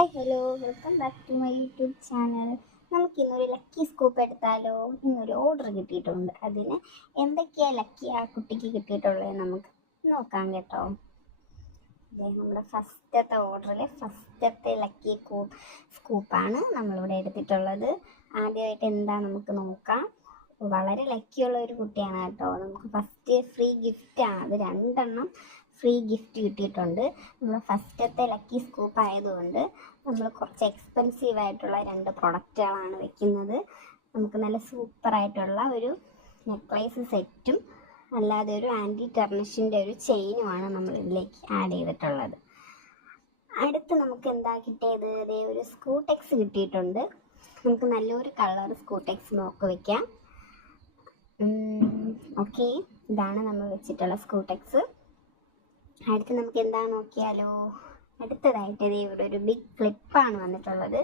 Hi hello welcome back to my YouTube channel. നമുക്കിന്നൊരു lucky scoop എടുത്താലോ? ഇന്നൊരു order കിട്ടിയിട്ടുണ്ട്. അതിന് എന്തൊക്കെയാണ് ലക്കി ആ കുട്ടിക്ക് കിട്ടിയിട്ടുള്ളത് നമുക്ക് നോക്കാം കേട്ടോ. നമ്മുടെ ഫസ്റ്റത്തെ ഓർഡറിൽ ഫസ്റ്റത്തെ ലക്കി സ്കൂപ്പാണ് നമ്മളിവിടെ എടുത്തിട്ടുള്ളത്. ആദ്യമായിട്ട് എന്താ നമുക്ക് നോക്കാം. വളരെ ലക്കിയുള്ള ഒരു കുട്ടിയാണ് കേട്ടോ. നമുക്ക് ഫസ്റ്റ് ഫ്രീ ഗിഫ്റ്റാണ്, അത് 2 ഫ്രീ ഗിഫ്റ്റ് കിട്ടിയിട്ടുണ്ട്. നമ്മൾ ഫസ്റ്റത്തെ ലക്കി സ്കൂപ്പ് ആയതുകൊണ്ട് നമ്മൾ കുറച്ച് എക്സ്പെൻസീവ് ആയിട്ടുള്ള 2 പ്രൊഡക്റ്റുകളാണ് വെക്കുന്നത്. നമുക്ക് നല്ല സൂപ്പറായിട്ടുള്ള ഒരു നെക്ലേസ് സെറ്റും അല്ലാതെ ഒരു ആൻറ്റി ടെർണിഷിൻ്റെ ഒരു ചെയിനുമാണ് നമ്മൾ ഇതിലേക്ക് ആഡ് ചെയ്തിട്ടുള്ളത്. അടുത്ത് നമുക്ക് എന്താ കിട്ടിയത്? അതേ ഒരു സ്കൂടെക്സ് കിട്ടിയിട്ടുണ്ട്. നമുക്ക് നല്ലൊരു കളർ സ്കൂടെക്സ് നോക്കി വെക്കാം. ഓക്കെ, ഇതാണ് നമ്മൾ വെച്ചിട്ടുള്ള സ്കൂടെക്സ്. അടുത്ത് നമുക്ക് എന്താ നോക്കിയാലോ? അടുത്തതായിട്ട് ഇവിടെ ഒരു ബിഗ് ക്ലിപ്പാണ് വന്നിട്ടുള്ളത്.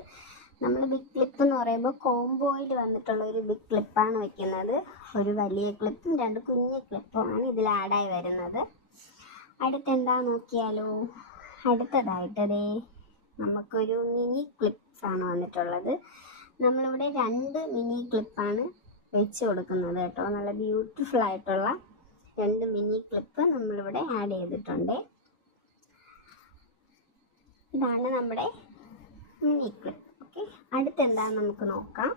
നമ്മൾ ബിഗ് ക്ലിപ്പ് എന്ന് പറയുമ്പോൾ കോംബോയിൽ വന്നിട്ടുള്ള ഒരു ബിഗ് ക്ലിപ്പാണ് വെക്കുന്നത്. ഒരു വലിയ ക്ലിപ്പും 2 കുഞ്ഞു ക്ലിപ്പുമാണ് ഇതിൽ ആഡായി വരുന്നത്. അടുത്ത് എന്താ നോക്കിയാലോ? അടുത്തതായിട്ട് നമുക്കൊരു മിനി ക്ലിപ്സ് ആണ് വന്നിട്ടുള്ളത്. നമ്മളിവിടെ 2 മിനി ക്ലിപ്പാണ് വെച്ച് കൊടുക്കുന്നത് കേട്ടോ. നല്ല ബ്യൂട്ടിഫുൾ ആയിട്ടുള്ള 2 മിനി ക്ലിപ്പ് നമ്മളിവിടെ ആഡ് ചെയ്തിട്ടുണ്ട്. ഇതാണ് നമ്മുടെ മിനി ക്ലിപ്പ്. ഓക്കെ, അടുത്ത് എന്താണെന്ന് നമുക്ക് നോക്കാം.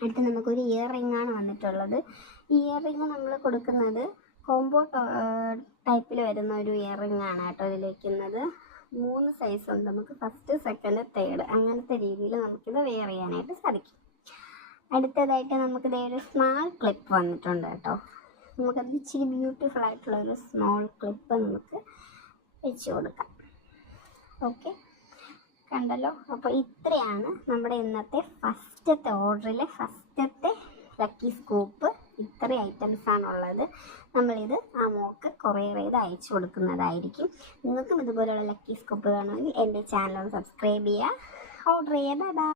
അടുത്ത് നമുക്കൊരു ഇയർ റിംഗ് ആണ് വന്നിട്ടുള്ളത്. ഇയർ റിംഗ് നമ്മൾ കൊടുക്കുന്നത് കോംബോ ടൈപ്പിൽ വരുന്ന ഒരു ഇയർ റിംഗ് ആണ് കേട്ടോ ഇതിൽ വയ്ക്കുന്നത്. 3 സൈസ് ഉണ്ട്. നമുക്ക് ഫസ്റ്റ്, സെക്കൻഡ്, തേർഡ് അങ്ങനത്തെ രീതിയിൽ നമുക്കിത് വെയർ ചെയ്യാനായിട്ട് സാധിക്കും. അടുത്തതായിട്ട് നമുക്ക് ഒരു സ്മാൾ ക്ലിപ്പ് വന്നിട്ടുണ്ട് കേട്ടോ. നമുക്കത് ഇച്ചിരി ബ്യൂട്ടിഫുൾ ആയിട്ടുള്ള ഒരു സ്മോൾ ക്ലിപ്പ് നമുക്ക് വെച്ച് കൊടുക്കാം. ഓക്കെ, കണ്ടല്ലോ. അപ്പോൾ ഇത്രയാണ് നമ്മുടെ ഇന്നത്തെ ഫസ്റ്റത്തെ ഓർഡറിലെ ഫസ്റ്റത്തെ ലക്കി സ്കൂപ്പ്. ഇത്ര ഐറ്റംസാണുള്ളത്. നമ്മളിത് ആ മോക്ക് കൊറിയർ ചെയ്ത് അയച്ചു കൊടുക്കുന്നതായിരിക്കും. നിങ്ങൾക്കും ഇതുപോലെയുള്ള ലക്കി സ്കൂപ്പ് വേണമെങ്കിൽ എൻ്റെ ചാനൽ സബ്സ്ക്രൈബ് ചെയ്യുക, ഓർഡർ ചെയ്യുക. Bye bye.